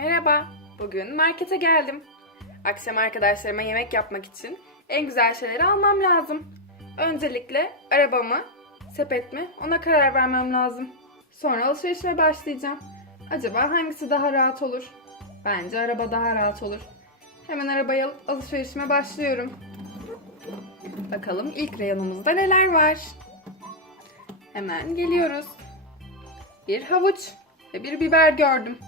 Merhaba, bugün markete geldim. Akşam arkadaşlarıma yemek yapmak için en güzel şeyleri almam lazım. Öncelikle arabamı, sepet mi ona karar vermem lazım. Sonra alışverişime başlayacağım. Acaba hangisi daha rahat olur? Bence araba daha rahat olur. Hemen arabayı alıp alışverişime başlıyorum. Bakalım ilk reyonumuzda neler var? Hemen geliyoruz. Bir havuç ve bir biber gördüm.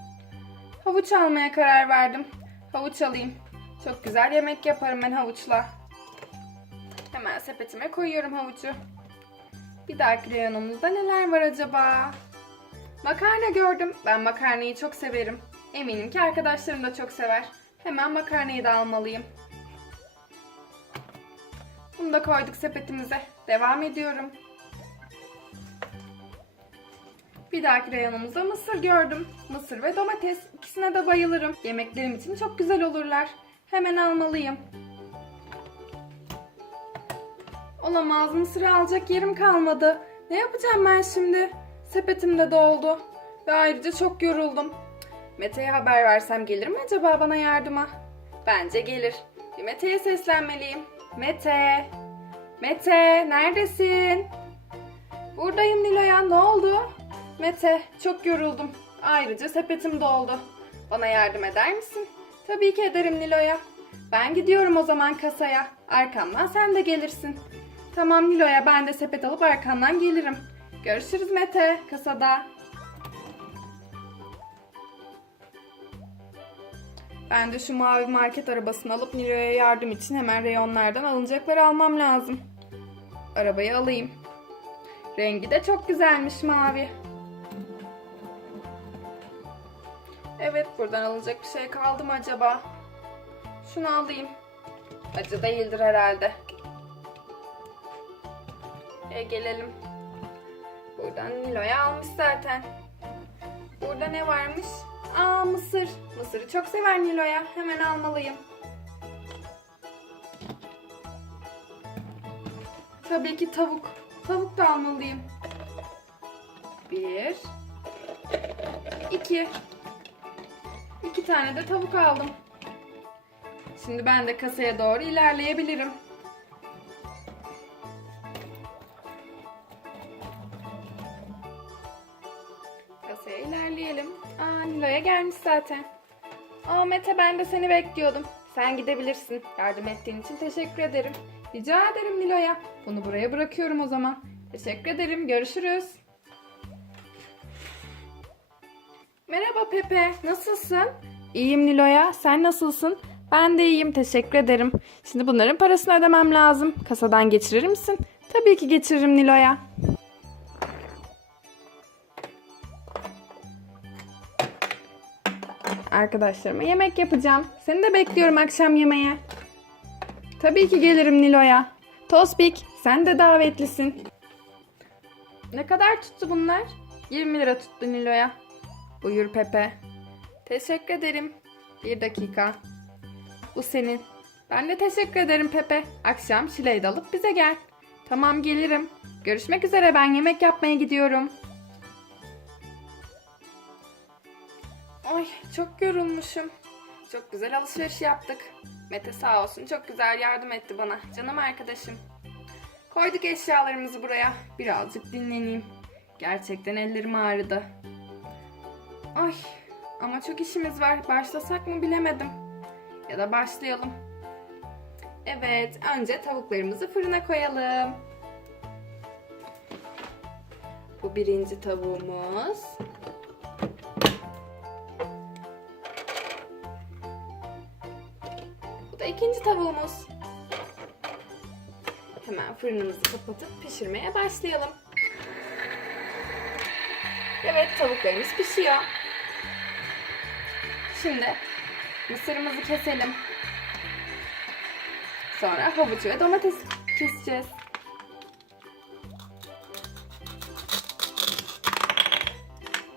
Havuç almaya karar verdim. Havuç alayım. Çok güzel yemek yaparım ben havuçla. Hemen sepetime koyuyorum havucu. Bir dahaki reyonumuzda neler var acaba? Makarna gördüm. Ben makarnayı çok severim. Eminim ki arkadaşlarım da çok sever. Hemen makarnayı da almalıyım. Bunu da koyduk sepetimize. Devam ediyorum. Bir dahaki reyonumuzda mısır gördüm. Mısır ve domates. İkisine de bayılırım. Yemeklerim için çok güzel olurlar. Hemen almalıyım. Olamaz mısırı alacak yerim kalmadı. Ne yapacağım ben şimdi? Sepetim de doldu. Ve ayrıca çok yoruldum. Mete'ye haber versem gelir mi acaba bana yardıma? Bence gelir. Bir Mete'ye seslenmeliyim. Mete! Mete neredesin? Buradayım Nilo'ya ne oldu? Mete çok yoruldum. Ayrıca sepetim doldu. Bana yardım eder misin? Tabii ki ederim Nilo'ya. Ben gidiyorum o zaman kasaya. Arkamdan sen de gelirsin. Tamam Nilo'ya ben de sepet alıp arkandan gelirim. Görüşürüz Mete kasada. Ben de şu mavi market arabasını alıp Nilo'ya yardım için hemen reyonlardan alınacakları almam lazım. Arabayı alayım. Rengi de çok güzelmiş mavi. Evet buradan alınacak bir şey kaldı mı acaba? Şunu alayım. Acı değildir herhalde. E gelelim. Buradan Nilo'ya almış zaten. Burada ne varmış? Aa mısır. Mısırı çok sever Nilo'ya. Hemen almalıyım. Tabii ki tavuk. Tavuk da almalıyım. Bir. iki. İki tane de tavuk aldım. Şimdi ben de kasaya doğru ilerleyebilirim. Kasaya ilerleyelim. Aa Nilo'ya gelmiş zaten. Aa Mete ben de seni bekliyordum. Sen gidebilirsin. Yardım ettiğin için teşekkür ederim. Rica ederim Nilo'ya. Bunu buraya bırakıyorum o zaman. Teşekkür ederim. Görüşürüz. Merhaba Pepe. Nasılsın? İyiyim Nilo'ya. Sen nasılsın? Ben de iyiyim. Teşekkür ederim. Şimdi bunların parasını ödemem lazım. Kasadan geçirir misin? Tabii ki geçiririm Nilo'ya. Arkadaşlarıma yemek yapacağım. Seni de bekliyorum akşam yemeğe. Tabii ki gelirim Nilo'ya. Tospik, sen de davetlisin. Ne kadar tuttu bunlar? 20 lira tuttu Nilo'ya. Buyur Pepe. Teşekkür ederim. Bir dakika. Bu senin. Ben de teşekkür ederim Pepe. Akşam Şile'yi de alıp bize gel. Tamam gelirim. Görüşmek üzere ben yemek yapmaya gidiyorum. Ay çok yorulmuşum. Çok güzel alışveriş yaptık. Mete sağ olsun çok güzel yardım etti bana. Canım arkadaşım. Koyduk eşyalarımızı buraya. Birazcık dinleneyim. Gerçekten ellerim ağrıdı. Ay ama çok işimiz var. Başlasak mı bilemedim. Ya da başlayalım. Evet, önce tavuklarımızı fırına koyalım. Bu birinci tavuğumuz. Bu da ikinci tavuğumuz. Hemen fırınımızı kapatıp pişirmeye başlayalım. Evet tavuklarımız pişiyor. Şimdi mısırımızı keselim. Sonra havuç ve domates keseceğiz.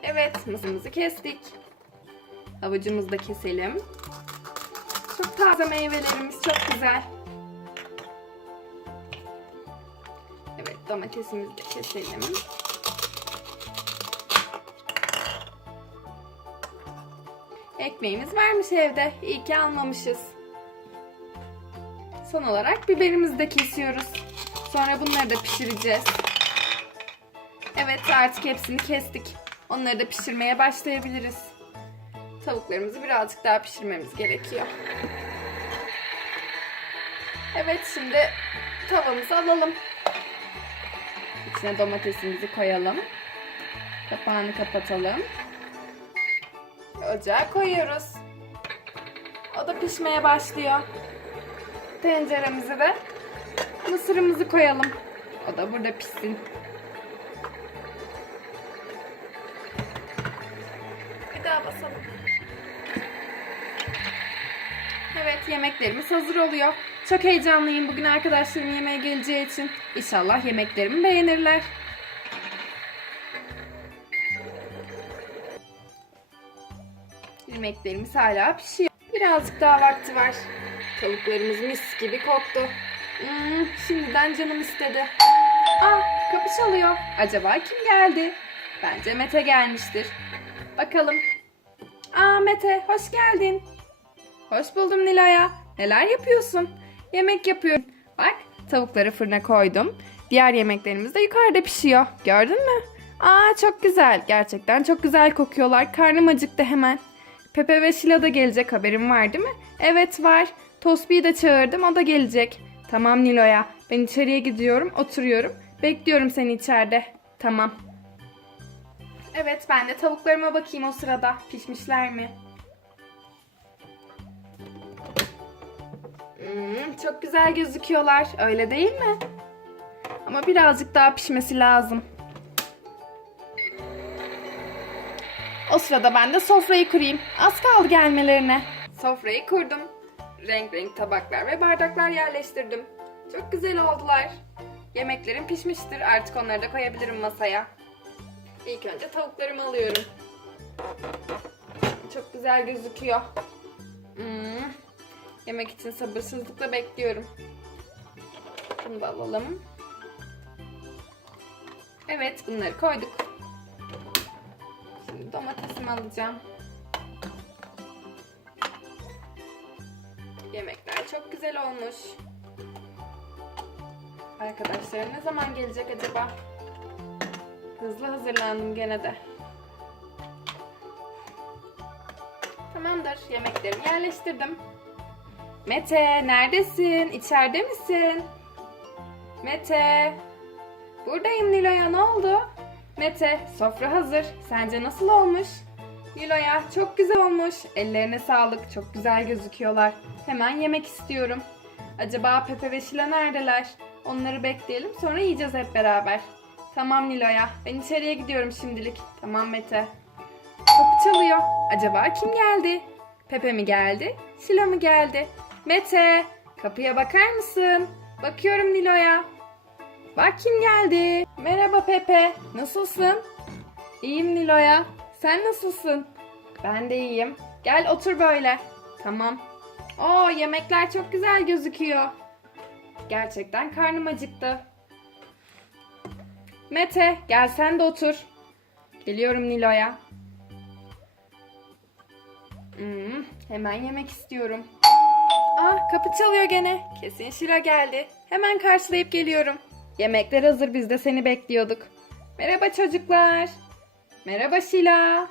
Evet mısırımızı kestik. Havucumuzu da keselim. Çok taze meyvelerimiz çok güzel. Evet domatesimizi de keselim. Ekmeğimiz varmış evde. İyi ki almamışız. Son olarak biberimizi de kesiyoruz. Sonra bunları da pişireceğiz. Evet artık hepsini kestik. Onları da pişirmeye başlayabiliriz. Tavuklarımızı birazcık daha pişirmemiz gerekiyor. Evet şimdi tavamızı alalım. İçine domatesimizi koyalım. Kapağını kapatalım. Ocağa koyuyoruz. O da pişmeye başlıyor. Tenceremize de mısırımızı koyalım. O da burada pişsin. Bir daha basalım. Evet yemeklerimiz hazır oluyor. Çok heyecanlıyım bugün arkadaşlarım yemeğe geleceği için. İnşallah yemeklerimi beğenirler. Yemeklerimiz hala pişiyor. Birazcık daha vakti var. Tavuklarımız mis gibi koktu. Hmm, şimdiden canım istedi. Aa, kapı çalıyor. Acaba kim geldi? Bence Mete gelmiştir. Bakalım. Aa Mete, hoş geldin. Hoş buldum Nilay'a. Neler yapıyorsun? Yemek yapıyorum. Bak, tavukları fırına koydum. Diğer yemeklerimiz de yukarıda pişiyor. Gördün mü? Aa çok güzel. Gerçekten çok güzel kokuyorlar. Karnım acıktı hemen. Pepe ve Şila da gelecek haberin var değil mi? Evet var. Tosbi'yi de çağırdım o da gelecek. Tamam Nilo'ya. Ben içeriye gidiyorum oturuyorum. Bekliyorum seni içeride. Tamam. Evet ben de tavuklarıma bakayım o sırada. Pişmişler mi? Hmm, çok güzel gözüküyorlar. Öyle değil mi? Ama birazcık daha pişmesi lazım. O sırada ben de sofrayı kurayım. Az kaldı gelmelerine. Sofrayı kurdum. Renk renk tabaklar ve bardaklar yerleştirdim. Çok güzel oldular. Yemeklerim pişmiştir. Artık onları da koyabilirim masaya. İlk önce tavuklarımı alıyorum. Çok güzel gözüküyor. Hmm. Yemek için sabırsızlıkla bekliyorum. Bunu da alalım. Evet bunları koyduk. Domatesimi alacağım. Yemekler çok güzel olmuş. Arkadaşlarım ne zaman gelecek acaba? Hızlı hazırlandım gene de. Tamamdır. Yemeklerimi yerleştirdim. Mete neredesin? İçeride misin? Mete. Buradayım Nilo'ya ne oldu? Mete sofra hazır. Sence nasıl olmuş? Nilo'ya çok güzel olmuş. Ellerine sağlık. Çok güzel gözüküyorlar. Hemen yemek istiyorum. Acaba Pepe ve Şila neredeler? Onları bekleyelim sonra yiyeceğiz hep beraber. Tamam Nilo'ya. Ben içeriye gidiyorum şimdilik. Tamam Mete. Kapı çalıyor. Acaba kim geldi? Pepe mi geldi? Şila mı geldi? Mete, kapıya bakar mısın? Bakıyorum Nilo'ya. Bak kim geldi? Merhaba Pepe. Nasılsın? İyiyim Nilo'ya. Sen nasılsın? Ben de iyiyim. Gel otur böyle. Tamam. Oo yemekler çok güzel gözüküyor. Gerçekten karnım acıktı. Mete gel sen de otur. Geliyorum Nilo'ya. Hmm, hemen yemek istiyorum. Ah kapı çalıyor gene. Kesin Şira geldi. Hemen karşılayıp geliyorum. Yemekler hazır biz de seni bekliyorduk. Merhaba çocuklar. Merhaba Şila.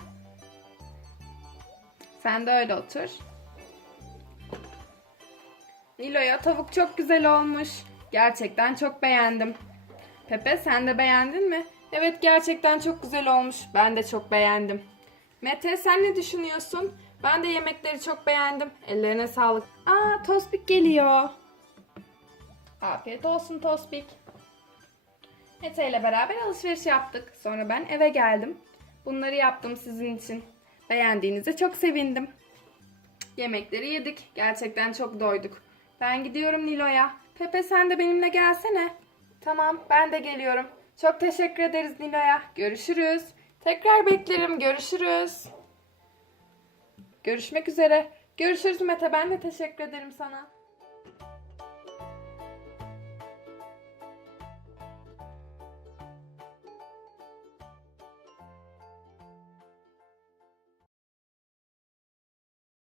Sen de öyle otur. Nilo'ya tavuk çok güzel olmuş. Gerçekten çok beğendim. Pepe sen de beğendin mi? Evet gerçekten çok güzel olmuş. Ben de çok beğendim. Mete sen ne düşünüyorsun? Ben de yemekleri çok beğendim. Ellerine sağlık. Aa Tospik geliyor. Afiyet olsun Tospik. Mete ile beraber alışveriş yaptık. Sonra ben eve geldim. Bunları yaptım sizin için. Beğendiğinize çok sevindim. Yemekleri yedik. Gerçekten çok doyduk. Ben gidiyorum Nilo'ya. Pepe sen de benimle gelsene. Tamam ben de geliyorum. Çok teşekkür ederiz Nilo'ya. Görüşürüz. Tekrar beklerim. Görüşürüz. Görüşmek üzere. Görüşürüz Mete. Ben de teşekkür ederim sana.